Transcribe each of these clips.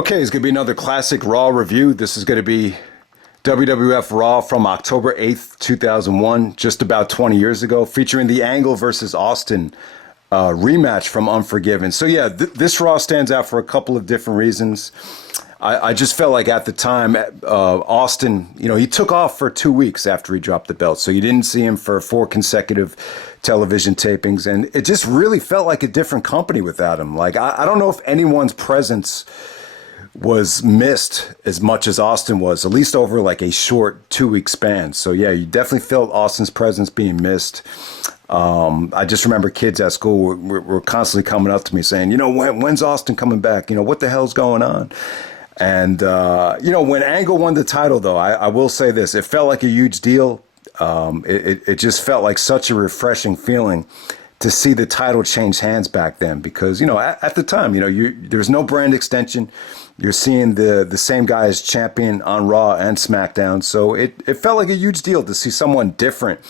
Okay, it's going to be another classic Raw review. This is going to be WWF Raw from October 8th, 2001, just about 20 years ago, featuring the Angle versus Austin rematch from Unforgiven. So yeah, this Raw stands out for a couple of different reasons. I just felt like at the time, Austin, he took off for 2 weeks after he dropped the belt. So you didn't see him for 4 consecutive television tapings. And it just really felt like a different company without him. Like, I don't know if anyone's presence was missed as much as Austin was, at least over like a short 2-week span. So yeah, you definitely felt Austin's presence being missed. I just remember kids at school were constantly coming up to me saying, when's Austin coming back? What the hell's going on? And, when Angle won the title, though, I will say this, it felt like a huge deal. It just felt like such a refreshing feeling to see the title change hands back then, because, at the time, there's no brand extension. You're seeing the same guy as champion on Raw and SmackDown. So it felt like a huge deal to see someone different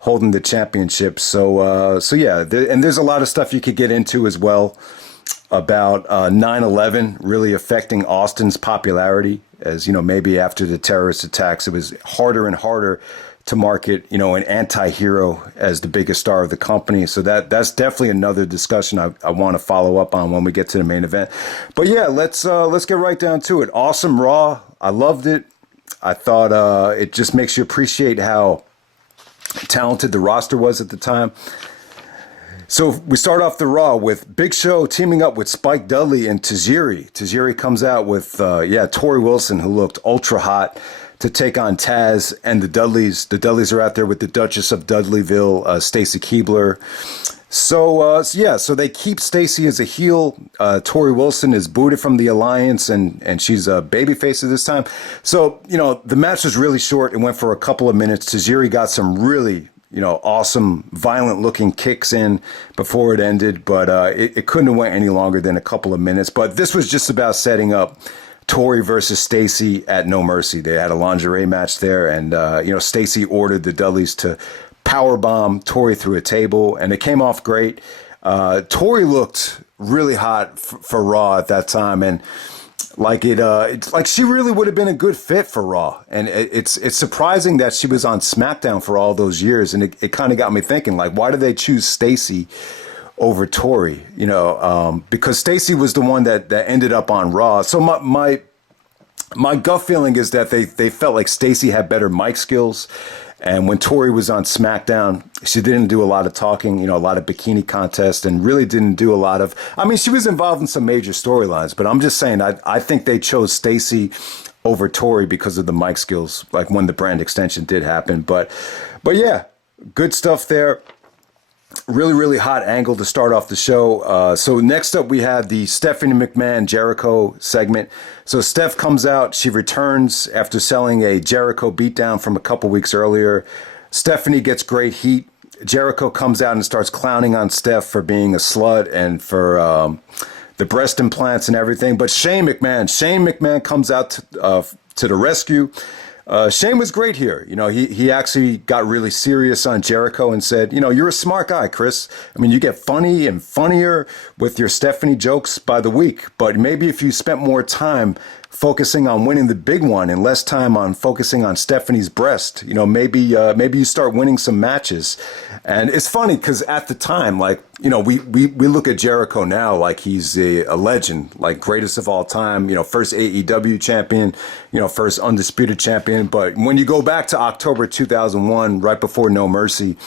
holding the championship. So yeah, and there's a lot of stuff you could get into as well about 9/11 really affecting Austin's popularity, as maybe after the terrorist attacks, it was harder and harder to market, an anti-hero as the biggest star of the company. So that's definitely another discussion I want to follow up on when we get to the main event. But yeah, let's get right down to it. Awesome Raw. I loved it. I thought it just makes you appreciate how talented the roster was at the time. So we start off the Raw with Big Show teaming up with Spike Dudley and Tajiri. Tajiri comes out with, Tori Wilson, who looked ultra hot, to take on Tazz and the Dudleys. The Dudleys are out there with the Duchess of Dudleyville, Stacy Keibler. So they keep Stacy as a heel. Tori Wilson is booted from the Alliance, and she's a babyface at this time. So, the match was really short. It went for a couple of minutes. Tajiri got some really, awesome, violent-looking kicks in before it ended, but it couldn't have went any longer than a couple of minutes. But this was just about setting up Tori versus Stacy at No Mercy. They had a lingerie match there, and Stacy ordered the Dudleys to powerbomb Tori through a table, and it came off great. Tori looked really hot for Raw at that time, and it's like she really would have been a good fit for Raw. And it's surprising that she was on SmackDown for all those years, and it kind of got me thinking, like, why did they choose Stacy over Tori? Because Stacy was the one that ended up on Raw. So my gut feeling is that they felt like Stacy had better mic skills. And when Tori was on SmackDown, she didn't do a lot of talking, a lot of bikini contests, and really didn't do a lot of, she was involved in some major storylines, but I'm just saying, I think they chose Stacy over Tori because of the mic skills, like when the brand extension did happen. But yeah, good stuff there. Really, really hot angle to start off the show. So next up, we have the Stephanie McMahon Jericho segment. So Steph comes out. She returns after selling a Jericho beatdown from a couple weeks earlier. Stephanie gets great heat. Jericho comes out and starts clowning on Steph for being a slut and for the breast implants and everything. But Shane McMahon comes out to the rescue. Shane was great here. He actually got really serious on Jericho and said, you're a smart guy, Chris. You get funny and funnier with your Stephanie jokes by the week, but maybe if you spent more time focusing on winning the big one and less time on focusing on Stephanie's breast, maybe you start winning some matches. And it's funny because at the time, we look at Jericho now like he's a legend, like greatest of all time, first AEW champion, first undisputed champion. But when you go back to October 2001, right before No Mercy,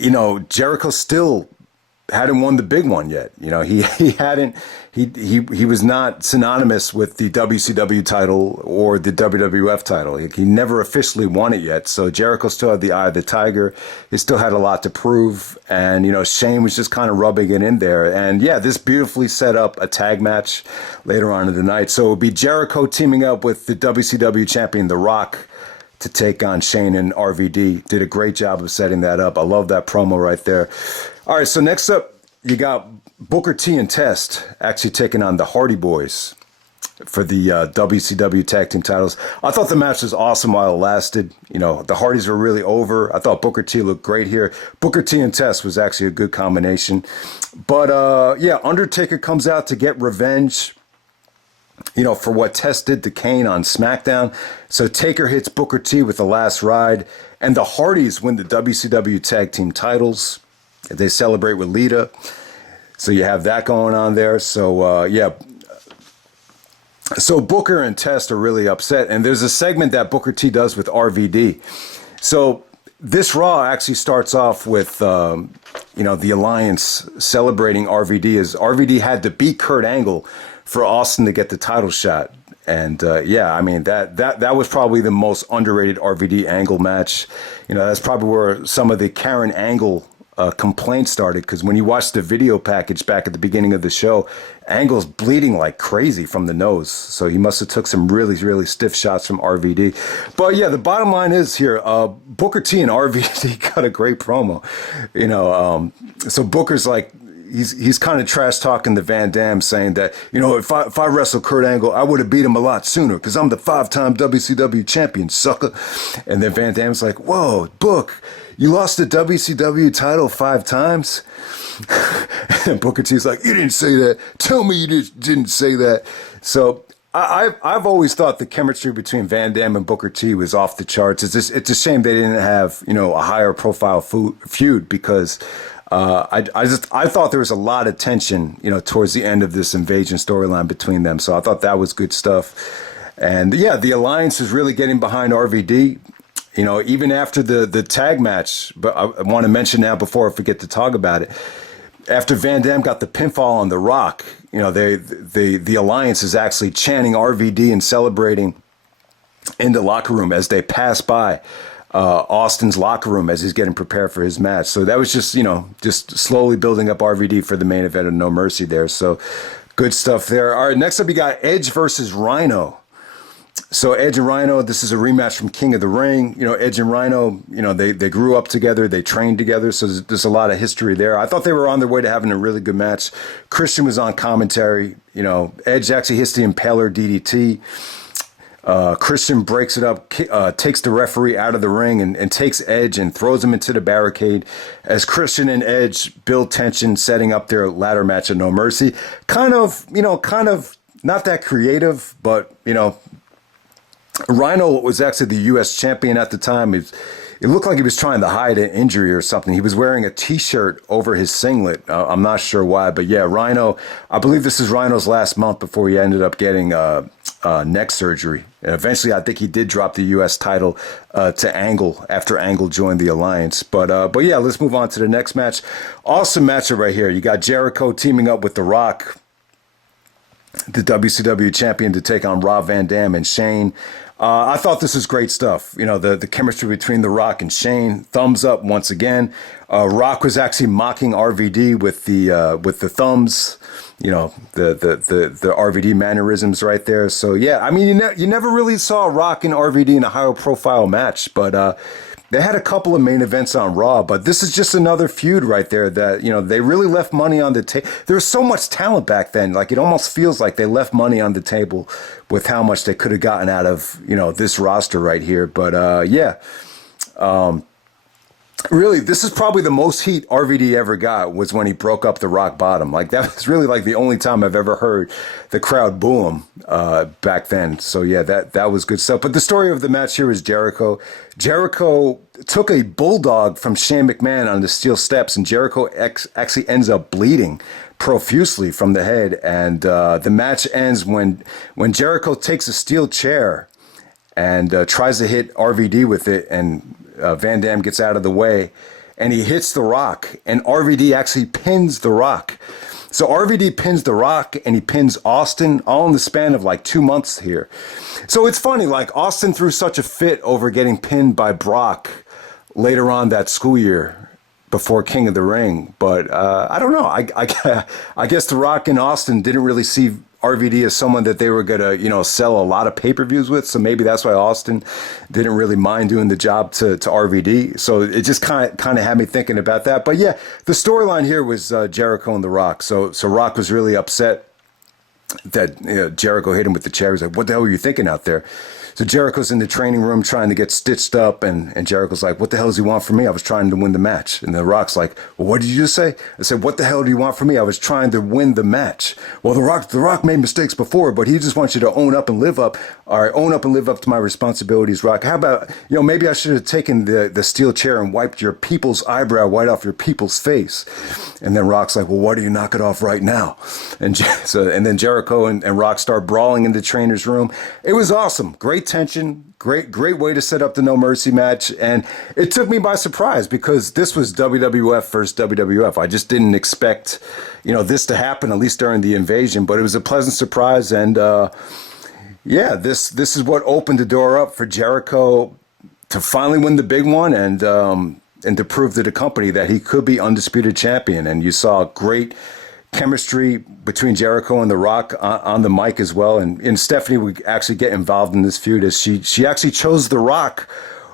Jericho still hadn't won the big one yet. He was not synonymous with the WCW title or the WWF title. He never officially won it yet. So Jericho still had the eye of the tiger. He still had a lot to prove. And, Shane was just kind of rubbing it in there. And yeah, this beautifully set up a tag match later on in the night. So it would be Jericho teaming up with the WCW champion, The Rock, to take on Shane and RVD. Did a great job of setting that up. I love that promo right there. All right, so next up, you got Booker T and Test actually taking on the Hardy Boys. for the WCW tag team titles. I thought the match was awesome while it lasted. You know, the Hardys were really over. I thought Booker T looked great here. Booker T and Test was actually a good combination. But yeah, Undertaker comes out to get revenge, you know, for what Test did to Kane on SmackDown. So Taker hits Booker T with the last ride, and the Hardys win the WCW tag team titles. They celebrate with Lita. So you have that going on there. So yeah. So Booker and Test are really upset, and there's a segment that Booker T does with RVD. So this Raw actually starts off with, you know, the Alliance celebrating RVD, as RVD had to beat Kurt Angle for Austin to get the title shot. And yeah, I mean, that was probably the most underrated RVD Angle match. You know, that's probably where some of the Karen Angle complaint started, because when you watch the video package back at the beginning of the show, Angle's bleeding like crazy from the nose, so he must have took some really stiff shots from RVD. But yeah, the bottom line is here, Booker T and RVD got a great promo, you know. So Booker's like, he's kind of trash talking the Van Dam, saying that, you know, if I wrestled Kurt Angle, I would have beat him a lot sooner, because I'm the 5-time WCW champion, sucker. And then Van Dam's like, whoa, Book, you lost the WCW title 5 times? And Booker T's like, you didn't say that. Tell me you didn't say that. So I've always thought the chemistry between Van Dam and Booker T was off the charts. It's a shame they didn't have, you know, a higher profile feud, because I thought there was a lot of tension, you know, towards the end of this invasion storyline between them. So I thought that was good stuff. And yeah, the Alliance is really getting behind RVD. You know, even after the tag match, but I want to mention now before I forget to talk about it, after Van Dam got the pinfall on The Rock, you know, the Alliance is actually chanting RVD and celebrating in the locker room as they pass by Austin's locker room as he's getting prepared for his match. So that was just, you know, just slowly building up RVD for the main event of No Mercy there. So good stuff there. All right, next up, you got Edge versus Rhyno. So Edge and Rhyno, this is a rematch from King of the Ring. You know, Edge and Rhyno, you know, they grew up together, they trained together, so there's a lot of history there. I thought they were on their way to having a really good match. Christian was on commentary. You know, Edge actually hits the Impaler DDT. Christian breaks it up, takes the referee out of the ring and takes Edge and throws him into the barricade as Christian and Edge build tension, setting up their ladder match at No Mercy. Kind of not that creative, but, you know, Rhyno was actually the U.S. champion at the time. It looked like he was trying to hide an injury or something. He was wearing a T-shirt over his singlet. I'm not sure why, but yeah, Rhyno, I believe this is Rhino's last month before he ended up getting neck surgery. And eventually, I think he did drop the U.S. title to Angle after Angle joined the Alliance. But yeah, let's move on to the next match. Awesome matchup right here. You got Jericho teaming up with The Rock, the WCW champion, to take on Rob Van Dam and Shane. I thought this was great stuff. You know, the chemistry between The Rock and Shane, thumbs up once again. Rock was actually mocking RVD with the thumbs, you know, the RVD mannerisms right there. So yeah, I mean, you never really saw Rock and RVD in a higher profile match, but they had a couple of main events on Raw, but this is just another feud right there that, you know, they really left money on the table. There was so much talent back then. Like, it almost feels like they left money on the table with how much they could have gotten out of, you know, this roster right here. But yeah, really, this is probably the most heat RVD ever got, was when he broke up the Rock Bottom. Like, that was really like the only time I've ever heard the crowd boo him back then. So yeah, that was good stuff. But the story of the match here is Jericho. Jericho took a bulldog from Shane McMahon on the steel steps, and Jericho actually ends up bleeding profusely from the head. And the match ends when Jericho takes a steel chair and tries to hit RVD with it, and Van Dam gets out of the way, and he hits The Rock, and RVD actually pins The Rock. So RVD pins The Rock, and he pins Austin, all in the span of like 2 months here. So it's funny, like, Austin threw such a fit over getting pinned by Brock later on that school year before King of the Ring. But I don't know. I guess The Rock and Austin didn't really see RVD as someone that they were going to, you know, sell a lot of pay-per-views with. So maybe that's why Austin didn't really mind doing the job to RVD. So it just kind of had me thinking about that. But yeah, the storyline here was Jericho and The Rock. So Rock was really upset that Jericho hit him with the chair. He's like, what the hell were you thinking out there? So Jericho's in the training room trying to get stitched up, and Jericho's like, what the hell does he want from me? I was trying to win the match. And The Rock's like, well, what did you just say? I said, what the hell do you want from me? I was trying to win the match. Well, The Rock made mistakes before, but he just wants you to own up and live up. All right, own up and live up to my responsibilities, Rock. How about, maybe I should have taken the steel chair and wiped your people's eyebrow right off your people's face. And then Rock's like, well, why do you knock it off right now? And then Jericho and Rock start brawling in the trainer's room. It was awesome. Great tension, great way to set up the No Mercy match, and it took me by surprise because this was WWF versus WWF. I just didn't expect, this to happen, at least during the invasion, but it was a pleasant surprise, and this is what opened the door up for Jericho to finally win the big one, and to prove to the company that he could be undisputed champion. And you saw great chemistry between Jericho and The Rock on the mic as well. And Stephanie would actually get involved in this feud as she actually chose The Rock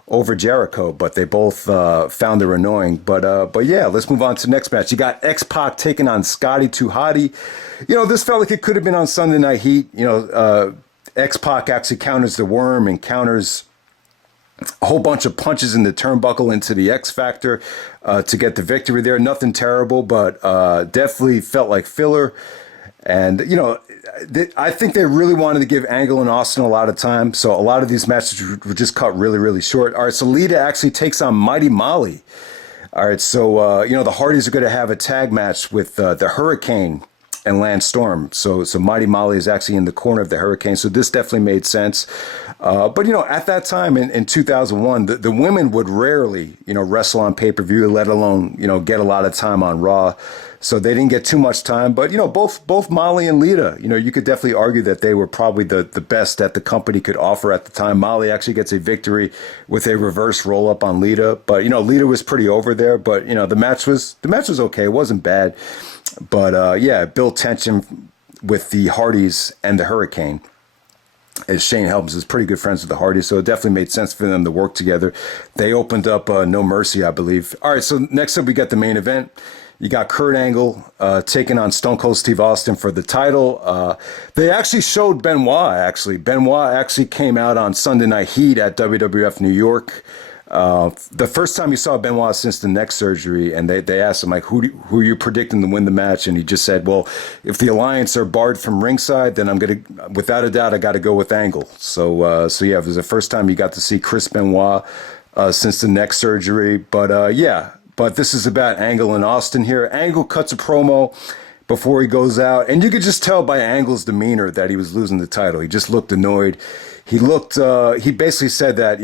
over Jericho, but they both found her annoying. But yeah, let's move on to the next match. You got X-Pac taking on Scotty to Hotty. This felt like it could have been on Sunday Night Heat. X-Pac actually counters the worm and counters a whole bunch of punches in the turnbuckle into the X Factor to get the victory there. Nothing terrible, but definitely felt like filler. And, I think they really wanted to give Angle and Austin a lot of time. So a lot of these matches were just cut really, really short. All right, so Lita actually takes on Mighty Molly. All right, so, the Hardys are going to have a tag match with the Hurricane and Lance Storm. So Mighty Molly is actually in the corner of the Hurricane. So this definitely made sense. But, at that time in 2001, the women would rarely, wrestle on pay-per-view, let alone, get a lot of time on Raw. So they didn't get too much time. But, both Molly and Lita, you could definitely argue that they were probably the best that the company could offer at the time. Molly actually gets a victory with a reverse roll-up on Lita. But, Lita was pretty over there. But, the match was okay. It wasn't bad. But, it built tension with the Hardys and the Hurricane, as Shane Helms is pretty good friends with the Hardys, so it definitely made sense for them to work together. They opened up No Mercy, I believe. All right, so next up we got the main event. You got Kurt Angle taking on Stone Cold Steve Austin for the title. They actually showed Benoit, actually. Benoit actually came out on Sunday Night Heat at WWF New York. The first time you saw Benoit since the neck surgery, and they asked him, like, who are you predicting to win the match? And he just said, well, if the Alliance are barred from ringside, then without a doubt, I got to go with Angle. So yeah, it was the first time you got to see Chris Benoit since the neck surgery. But this is about Angle and Austin here. Angle cuts a promo before he goes out, and you could just tell by Angle's demeanor that he was losing the title. He just looked annoyed. He basically said that,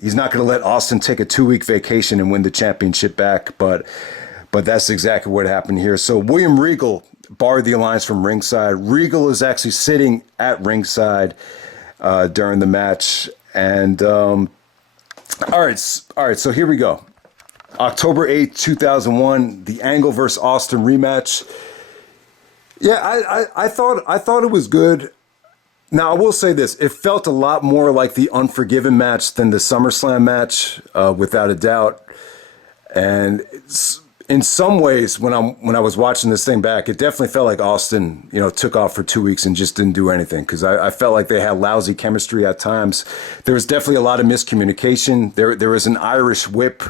he's not going to let Austin take a 2-week vacation and win the championship back, but that's exactly what happened here. So William Regal barred the Alliance from ringside. Regal is actually sitting at ringside during the match. And all right, so here we go. October 8th, 2001, the Angle versus Austin rematch. Yeah, I thought it was good. Now, I will say this. It felt a lot more like the Unforgiven match than the SummerSlam match, without a doubt. And in some ways, when I was watching this thing back, it definitely felt like Austin, took off for 2 weeks and just didn't do anything, because I felt like they had lousy chemistry at times. There was definitely a lot of miscommunication. There was an Irish whip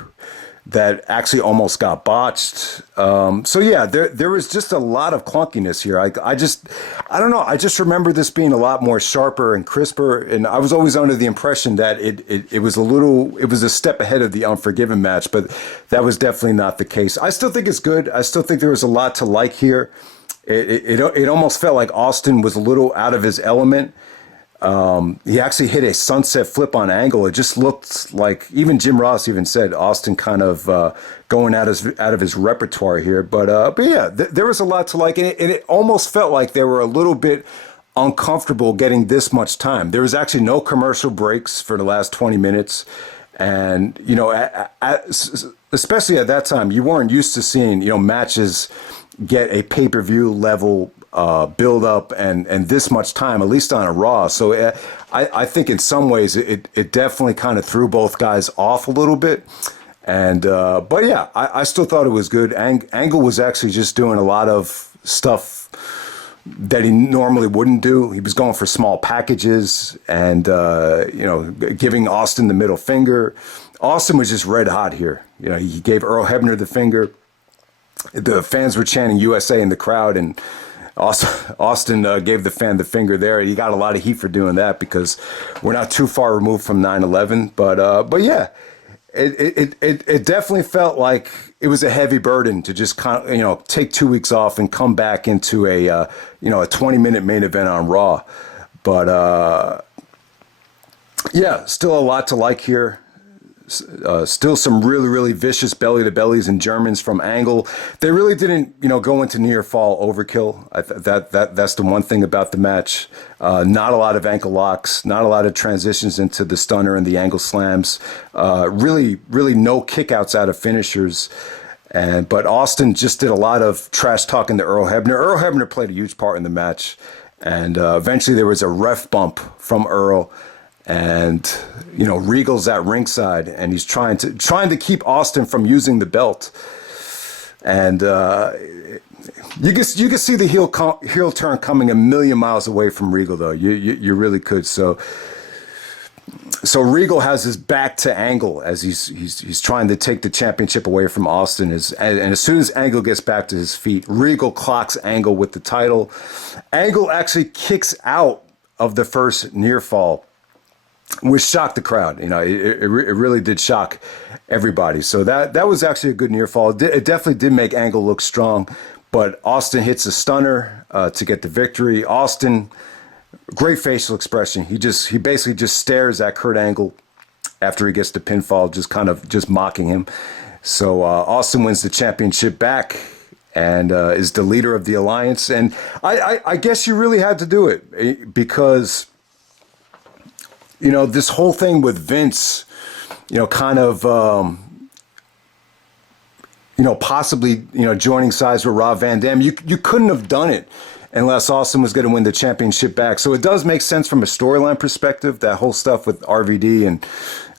that actually almost got botched. So yeah, there was just a lot of clunkiness here. I don't know. I just remember this being a lot more sharper and crisper, and I was always under the impression that it was a step ahead of the Unforgiven match, but that was definitely not the case. I still think it's good. I still think there was a lot to like here. It almost felt like Austin was a little out of his element. He actually hit a sunset flip on Angle. It just looked like, even Jim Ross even said, Austin kind of going out of his repertoire here. But yeah, there was a lot to like, and it almost felt like they were a little bit uncomfortable getting this much time. There was actually no commercial breaks for the last 20 minutes. And, especially at that time, you weren't used to seeing, matches get a pay-per-view level build up and this much time, at least on a Raw. So I think in some ways it definitely kind of threw both guys off a little bit. And but yeah, I still thought it was good. Angle was actually just doing a lot of stuff that he normally wouldn't do. He was going for small packages and, giving Austin the middle finger. Austin was just red hot here. He gave Earl Hebner the finger. The fans were chanting USA in the crowd, and Austin gave the fan the finger there. He got a lot of heat for doing that because we're not too far removed from 9/11. But yeah, it definitely felt like it was a heavy burden to just take 2 weeks off and come back into a 20-minute main event on Raw. But yeah, still a lot to like here. Still some really, really vicious belly-to-bellies and Germans from Angle. They really didn't, go into near-fall overkill. That's the one thing about the match. Not a lot of ankle locks, not a lot of transitions into the stunner and the angle slams. Really, really no kickouts out of finishers. But Austin just did a lot of trash talking to Earl Hebner. Earl Hebner played a huge part in the match. And eventually there was a ref bump from Earl. And Regal's at ringside, and he's trying to keep Austin from using the belt. And you can see the heel turn coming a million miles away from Regal, though. You really could. So Regal has his back to Angle as he's trying to take the championship away from Austin. And as soon as Angle gets back to his feet, Regal clocks Angle with the title. Angle actually kicks out of the first near fall, which shocked the crowd. It really did shock everybody. So that was actually a good near fall. It definitely did make Angle look strong, but Austin hits a stunner to get the victory. Austin, great facial expression. He basically just stares at Kurt Angle after he gets the pinfall, just mocking him. So Austin wins the championship back and is the leader of the alliance. And I guess you really had to do it because this whole thing with Vince, possibly, joining sides with Rob Van Dam, you couldn't have done it unless Austin was going to win the championship back. So it does make sense from a storyline perspective, that whole stuff with RVD and,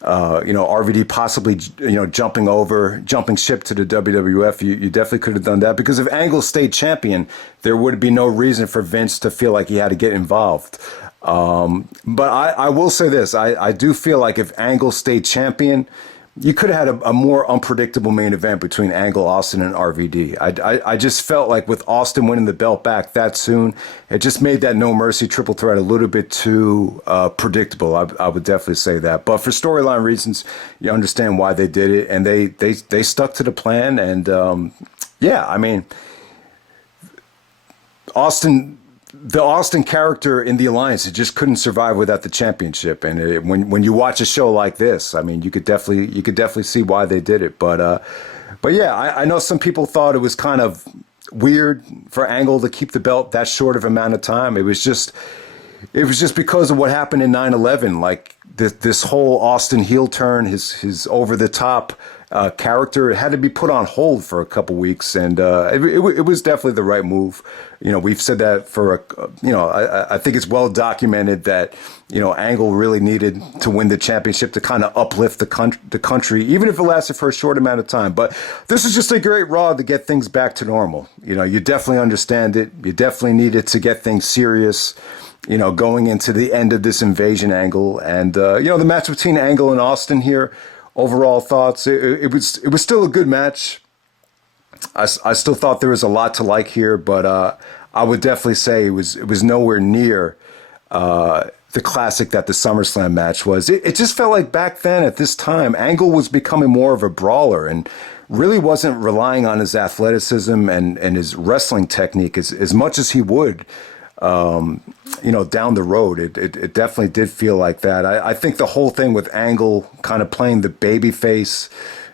RVD possibly, jumping ship to the WWF. You definitely could have done that because if Angle stayed champion, there would be no reason for Vince to feel like he had to get involved. But I will say this. I do feel like if Angle stayed champion, you could have had a more unpredictable main event between Angle, Austin, and RVD. I just felt like with Austin winning the belt back that soon, it just made that No Mercy triple threat a little bit too predictable. I would definitely say that. But for storyline reasons, you understand why they did it, and they stuck to the plan. And the Austin character in the alliance, it just couldn't survive without the championship. And when you watch a show like this, I mean, you could definitely see why they did it. But yeah, I know some people thought it was kind of weird for Angle to keep the belt that short of amount of time. It was just because of what happened in 9/11. Like this whole Austin heel turn, his over the top character, it had to be put on hold for a couple weeks, and it was definitely the right move. We've said that for I think it's well documented that Angle really needed to win the championship to kind of uplift the country, even if it lasted for a short amount of time. But this is just a great Raw to get things back to normal. You definitely understand it. You definitely needed to get things serious, going into the end of this invasion Angle, and the match between Angle and Austin here. Overall thoughts, it was still a good match. I still thought there was a lot to like here, but I would definitely say it was nowhere near the classic that the SummerSlam match was. It just felt like back then at this time, Angle was becoming more of a brawler and really wasn't relying on his athleticism and his wrestling technique as much as he would. Down the road, it definitely did feel like that. I think the whole thing with Angle kind of playing the baby face,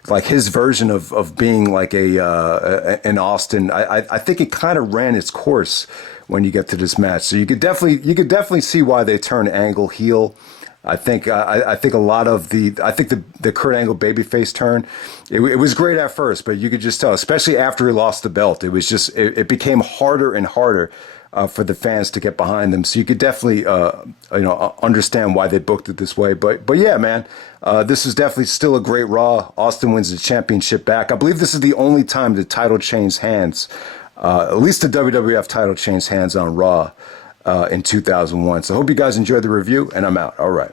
like his version of being like an Austin, I think it kind of ran its course when you get to this match. So you could definitely see why they turned Angle heel. I think a lot of the Kurt Angle babyface turn, it was great at first, but you could just tell, especially after he lost the belt, it was just it became harder and harder for the fans to get behind them. So you could definitely understand why they booked it this way. But yeah, man, this is definitely still a great Raw. Austin wins the championship back. I believe this is the only time the title changed hands At least the WWF title changed hands on Raw in 2001. So I hope you guys enjoyed the review, and I'm out. All right.